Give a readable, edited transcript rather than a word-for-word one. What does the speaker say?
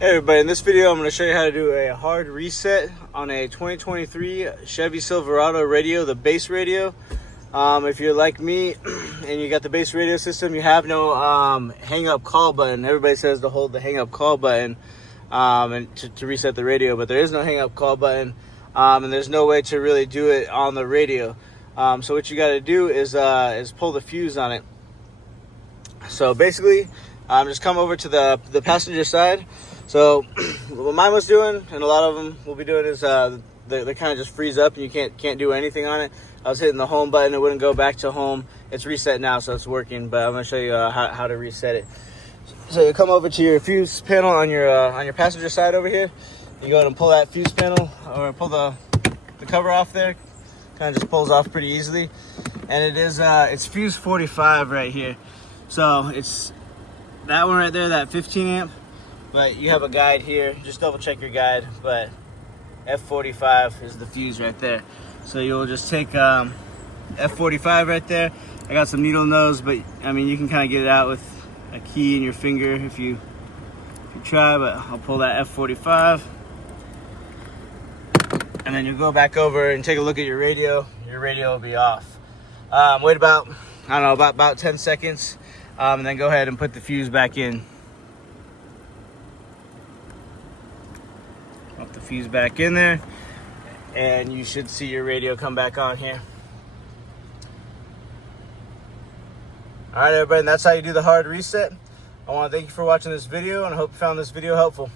Hey everybody, in this video I'm going to show you how to do a hard reset on a 2023 Chevy Silverado radio, the base radio. If you're like me and you got the base radio system, you have no hang up call button. Everybody says to hold the hang up call button and to reset the radio, but there is no hang up call button and there's no way to really do it on the radio. So what you got to do is pull the fuse on it. So basically, just come over to the passenger side. So what mine was doing, and a lot of them will be doing, is they kind of just freeze up and you can't do anything on it. I was hitting the home button, it wouldn't go back to home. It's reset now, so it's working, but I'm going to show you how to reset it. So you come over to your fuse panel on your passenger side over here. You go ahead and pull that fuse panel, or pull the cover off there. Kind of just pulls off pretty easily. And it's fuse 45 right here. So it's that one right there, that 15 amp. But you have a guide here, just double check your guide, but F45 is the fuse right there. So you'll just take F45 right there. I got some needle nose, but I mean you can kind of get it out with a key in your finger if you try, but I'll pull that F45. And then you'll go back over and take a look at your radio. Your radio will be off. Wait about, I don't know, about 10 seconds, and then go ahead and put the fuse back in. Put the fuse back in there, and you should see your radio come back on here. All right, everybody, and that's how you do the hard reset. I want to thank you for watching this video, and I hope you found this video helpful.